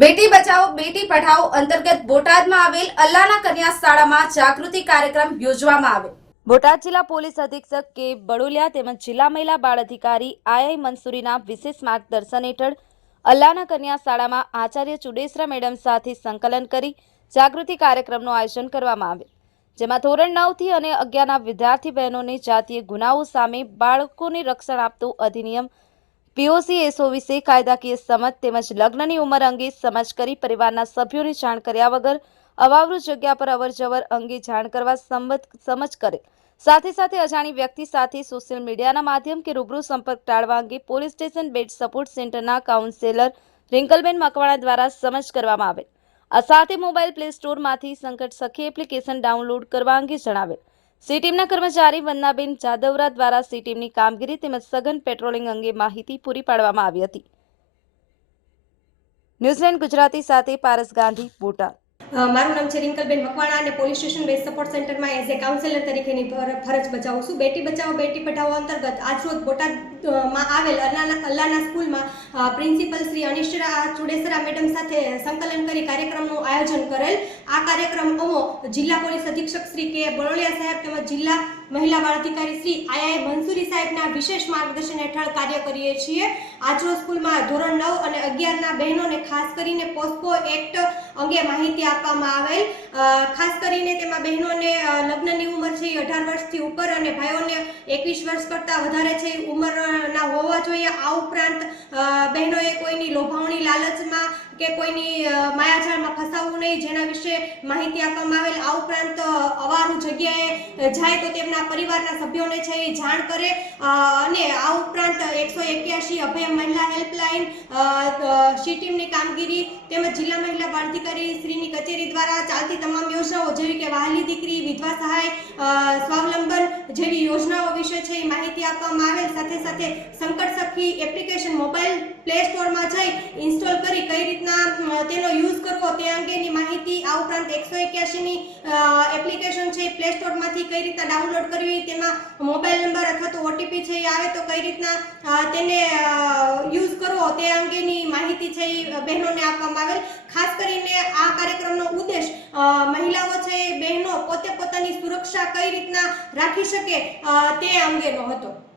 બેટી બચાવો, બેટી પઢાઓ અંતર્ગત બોટાદમાં આવેલ અલ્લાના કન્યા શાળામાં જાગૃતિ કાર્યક્રમ યોજવામાં આવ્યો. બોટાદ જિલ્લા પોલીસ અધિક્ષક કે બડોલિયા તેમજ જિલ્લા મહિલા બાળ અધિકારી આઈઆઈ મંસૂરીના વિશેષ માર્ગદર્શન હેઠળ અલ્લાના કન્યા શાળામાં આચાર્ય ચુડેસરા મેડમ સાથે સંકલન કરી જાગૃતિ કાર્યક્રમનું આયોજન કરવામાં આવ્યું. જેમાં ધોરણ નવથી અને અગિયારના વિદ્યાર્થી બહેનોને જાતીય ગુનાઓ સામે બાળકોને રક્ષણ આપતું અધિનિયમ પીઓસી એસઓ વિશે કાયદાકીય સમજ તેમજ લગ્નની ઉંમર અંગે સમજ કરી પરિવારના સભ્યોને જાણ કર્યા વગર અવાવરૂ જગ્યા પર અવરજવર અંગે જાણ કરવા સંબંધ સમજ કરે. સાથે સાથે અજાણી વ્યક્તિ સાથે સોશિયલ મીડિયાના માધ્યમ કે રૂબરૂ સંપર્ક ટાળવા અંગે પોલીસ સ્ટેશન બેડ સપોર્ટ સેન્ટરના કાઉન્સેલર રિંકલબેન મકવાણા દ્વારા સમજ કરવામાં આવેલ. આ સાથે મોબાઈલ પ્લે સ્ટોરમાંથી સંકટ સખી એપ્લિકેશન ડાઉનલોડ કરવા અંગે જણાવેલ. સી ટીમના કર્મચારી વંદનાબેન જાદવરા દ્વારા સી ટીમની કામગીરી તેમજ સઘન પેટ્રોલિંગ અંગે માહિતી પૂરી પાડવામાં આવી હતી. ન્યૂઝીલેન્ડ ગુજરાતી સાથે પારસ ગાંધી બોટાદ. મારું નામ છે રિંકલબેન મકવાણા અને પોલીસ સ્ટેશન બેઝ સપોર્ટ સેન્ટરમાં એઝ એ કાઉન્સેલર તરીકેની ફરજ બજાવું છું. બેટી બચાવો, બેટી પઢાઓ અંતર્ગત આજરોજ બોટાદમાં આવેલ અલ્લાના સ્કૂલમાં પ્રિન્સિપલ શ્રી અનિશ્રા ચુડેસરા મેડમ સાથે સંકલન કરી કાર્યક્રમનું આયોજન કરેલ. આ કાર્યક્રમ અમો જિલ્લા પોલીસ અધિક્ષક શ્રી કે બરોલિયા સાહેબ તેમજ જિલ્લા મહિલા બાળ અધિકારી શ્રી આઈઆઈ મંસૂરી સાહેબના વિશેષ માર્ગદર્શન હેઠળ કાર્ય કરીએ છીએ. આજરોજ સ્કૂલમાં ધોરણ નવ અને અગિયારના બહેનોને ખાસ કરીને પોસ્કો એક્ટ અંગે માહિતી આપવામાં આવેલ. ખાસ કરીને તેમાં બહેનોને લગ્નની ઉંમર છે એ અઢાર વર્ષથી ઉપર અને ભાઈઓને એકવીસ વર્ષ કરતાં વધારે છે. ઉંમરના હોવા જોઈએ. આ ઉપરાંત બહેનોએ કોઈની લોભાવણી લાલચમાં કે કોઈની માયાજાળમાં ફસાવવું નહીં, જેના વિશે માહિતી આપવામાં આવેલ. આ ઉપરાંત અવારું જગ્યાએ જાય તો તેમના પરિવારના સભ્યોને છે એ જાણ કરે. અને આ ઉપરાંત, એકસો એક્યાસી અભય મહિલા હેલ્પલાઇન સી ટીમની કામગીરી તેમજ જિલ્લા મહિલા બાળધિકારી શ્રીની કચેરી દ્વારા ચાલતી તમામ યોજનાઓ, જેવી કે વહાલી દીકરી, વિધવા સહાય સ્વાવલંબન જેવી યોજનાઓ વિશે છે એ માહિતી આપવામાં આવેલ. સાથે સાથે સંકટ સખી એપ્લિકેશન મોબાઈલ પ્લે સ્ટોરમાં જઈ ઇન્સ્ટોલ કરી કઈ રીતના તેનો યુઝ કરવો તે અંગેની માહિતી આ ઉપરાંત એકસો એક્યાસીની એપ્લિકેશન છે પ્લે સ્ટોરમાંથી કઈ રીતના ડાઉનલોડ કરવી તેમાં મોબાઈલ નંબર અથવા તો ઓટીપી છે એ આવે તો કઈ રીતના તેને યુઝ કરવો તે અંગેની માહિતી છે એ બહેનોને આપવામાં આવેલ. ખાસ કરીને આ કાર્યક્રમનો ઉદ્દેશ અ, મહિલાઓ છે એ બહેનો પોતે પોતાની સુરક્ષા કઈ રીતના રાખી શકે તે અંગેનો હતો.